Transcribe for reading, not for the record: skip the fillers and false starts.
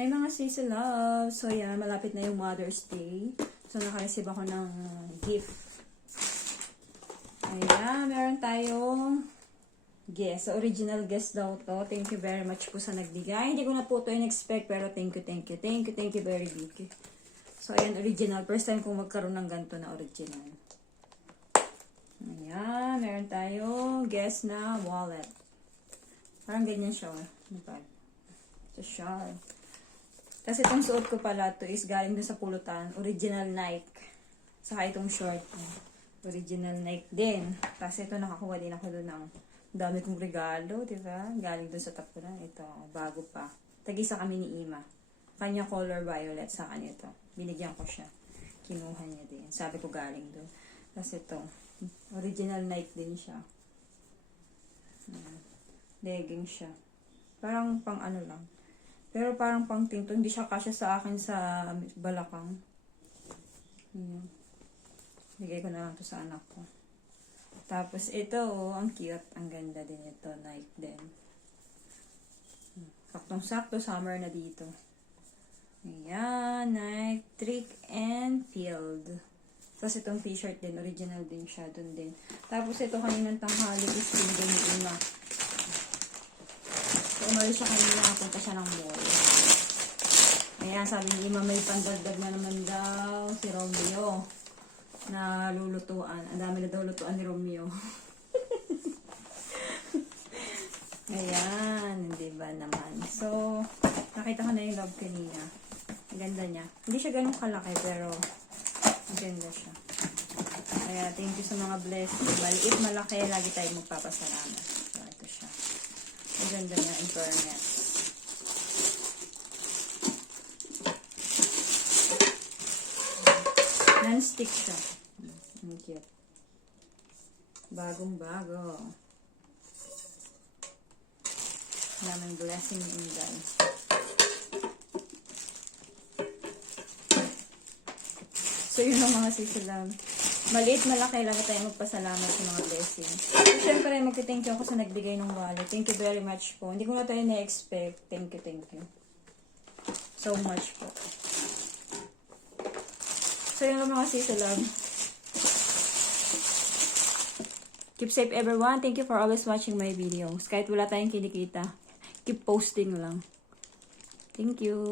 Hi mga sisi love! So yan, malapit na yung Mother's Day. So naka-receive ako ng gift. Ayan, meron tayong guest. So original guest daw to. Thank you very much po sa nagbigay. Hindi ko na po ito in-expect pero thank you very big. So ayan, original. First time kong magkaroon ng ganito na original. Ayan, meron tayong guest na wallet. Parang ganyan siya. Ito siya. Kasi itong suot ko pala to is galing dun sa pulutan. Original Nike. Saka itong short. Original Nike din. Tapos ito nakakuha din ako dun ng dami kong regalo. Diba? Galing dun sa tapunan. Ito. Bago pa. Tag-isa kami ni Ima. Kanya color violet sa kanya ito. Binigyan ko siya. Kinuha niya din. Sabi ko galing dun. Tapos ito. Original Nike din siya. Legging siya. Parang pang ano lang. Pero parang pang tinto. Hindi siya kasya sa akin sa balakang. Bigay ko na lang to sa anak ko. Tapos ito, oh, ang cute. Ang ganda din ito. Nike din. Saktong-sakto. Summer na dito. Ayan. Nike Trick and Field. Tapos itong t-shirt din. Original din siya. Dun din. Tapos ito kaninang tanghali is binigay ni Ima. So, umalis siya kanina, napunta siya ng mall. Ayan, sabi ni Ima, may pandagdag na naman daw si Romeo na lulutuan. Ang dami na daw lutuan ni Romeo. Ayan, hindi ba naman. So, nakita ko na yung love kanina. Ang ganda niya. Hindi siya ganun kalaki, pero ang ganda siya. Kaya, thank you sa mga blessings. Maliit, malaki, lagi tayong magpapasalamat. So, ito siya. Ang ganda niya, in fairness. Non-stick siya. Ang cute. Bagong-bago. Daming blessing in guys. So, yun ang mga sisilam. Maliit, malaki, lagi tayo magpasalamat sa mga blessing. So, syempre, magti-thank you ako sa nagbigay ng wallet. Thank you very much po. Hindi ko na tayo na-expect. Thank you. So much po. So, yun ang mga sisilam. Keep safe everyone. Thank you for always watching my videos. Kahit wala tayong kinikita, keep posting lang. Thank you.